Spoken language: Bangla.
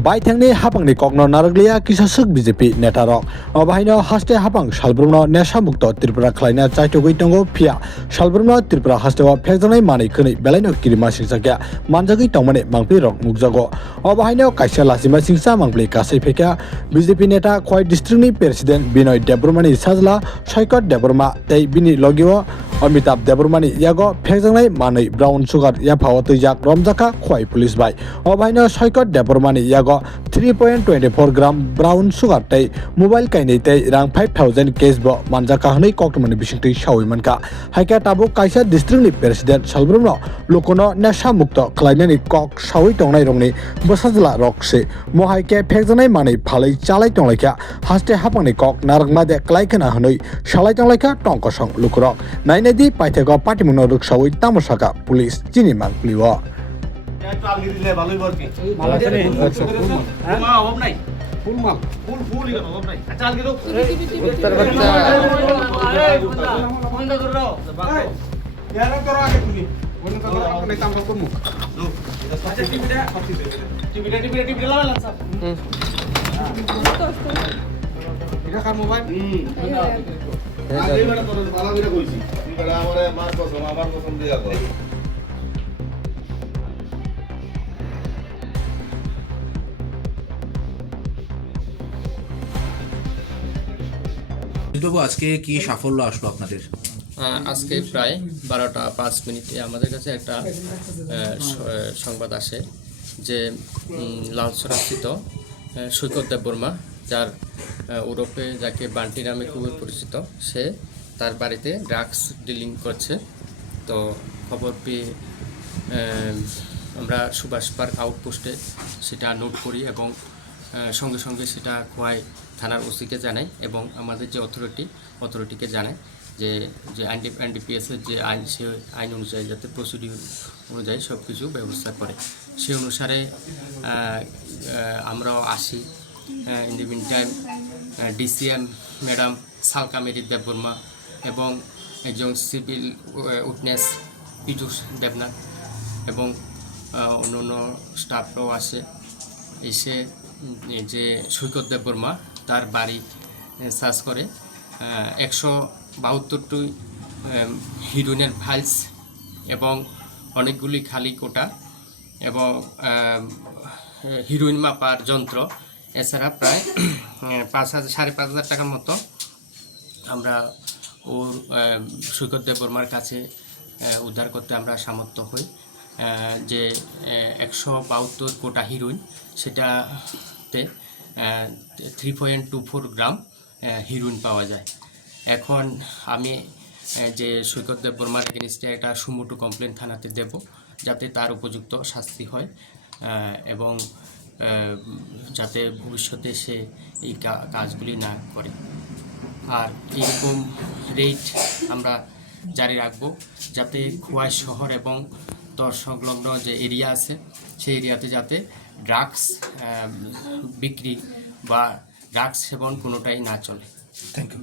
বাইथांनि हापांनि ककनो नारगलिया किसासुक बीजेपी नेता रक बाहायनो हास्ते हापां सालब्रुमनो नेशा मुक्त त्रिपुरा खलायना चाइटोगै दंगो फिया सालब्रुमनो त्रिपुरा हास्तेआव फेजनाय मानै खनै बेलायनो किरिमा सिंसाया मानजागै तंमाने मांप्लि रक मुगजागो बाहायनो काइसा लासिमा सिंसा मांप्लि गासै फेका बीजेपी नेता खय डिस्ट्रिक्टनि प्रेसिडेंट बिनय देबबर्मानि साजला सयकत देबबर्मा तै बिनि लगियो अमिताभ देबबर्मानि यागो फेजनाय मानै ब्राउन सुगार याफाव तैजाक रमजाका खय पुलिस बाय बाहायनो सयकत देबबर्मानि यागो 3.24 ग्राम ब्राउन सुगार तै मोबाइल काइनै तै रां 5000 केस ब मानजाका हनै कक्टमनि बिसिंतै सावै मनका हाइका ताबु काइसा डिस्ट्रिक्टनि प्रेसिडेंट सालब्रुमनो लोकोनो नेशा मुक्त खलायनानि कक सावै तंनाय रंनि बसाजला रकसे मोहाइके फेजनाय मानै फालै चालाय तंलायका हास्ते हापांनि कक नारंमा दे क्लाइखना हनै सालाय तंलायका टंकसं लुकुरक नाइनादि पाइथेगा पाटिमुनो रुकसावै तामसाका पुलिस चिनि मांप्लिओ বাবু আজকে কি সাফল্য আসলো আপনাদের? আজকে প্রায় 12টা 5 মিনিটে আমাদের কাছে একটা সংবাদ আসে যে লালসরাস্থিত সৈকত দেববর্মা যার ওরফে যাকে বান্টি নামে খুবই পরিচিত, সে তার বাড়িতে ড্রাগস ডিলিং করছে। তো খবর পেয়ে আমরা সুভাষ পার্ক আউটপোস্টে সেটা নোট করি এবং সঙ্গে সঙ্গে সেটা খোয়াই থানার ওসিকে জানাই এবং আমাদের যে অথরিটিকে জানাই যে এনডিপিএসের যে আইন, সে আইন অনুযায়ী যাতে প্রসিডিউর অনুযায়ী সব কিছু ব্যবস্থা করে, সে অনুসারে আমরাও আসি। In the meantime DCM madam সালকামেরি দেববর্মা এবং একজন সিভিল উইটনেস পীযুষ দেবনাথ এবং অন্য স্টাফরাও আসে। এসে যে সৈকত দেববর্মা তার বাড়ি সার্চ করে 172টি হিরোইনের ফাইলস এবং অনেকগুলি খালি কোটা এবং হিরোইন মাপার যন্ত্র, এছাড়া প্রায় 5,000 টাকার মতো আমরা ওর সৈকত দেববর্মার কাছে উদ্ধার করতে আমরা সামর্থ্য হই। যে 172 কোটা হিরোইন, সেটাতে 3.24 গ্রাম হিরোইন পাওয়া যায়। এখন আমি যে সৈকত দেববর্মার এগেনস্টে একটা সুমোটো কমপ্লেন থানাতে দেব, যাতে তার উপযুক্ত শাস্তি হয় এবং যাতে ভবিষ্যতে সে এই কাজগুলি না করে। আর এরকম রেড আমরা জারি রাখবো যাতে খোয়াই শহর এবং তর সংলগ্ন যে এরিয়া আছে সেই এরিয়াতে যাতে ড্রাগস বিক্রি বা ড্রাগস সেবন কোনোটাই না চলে। Thank you.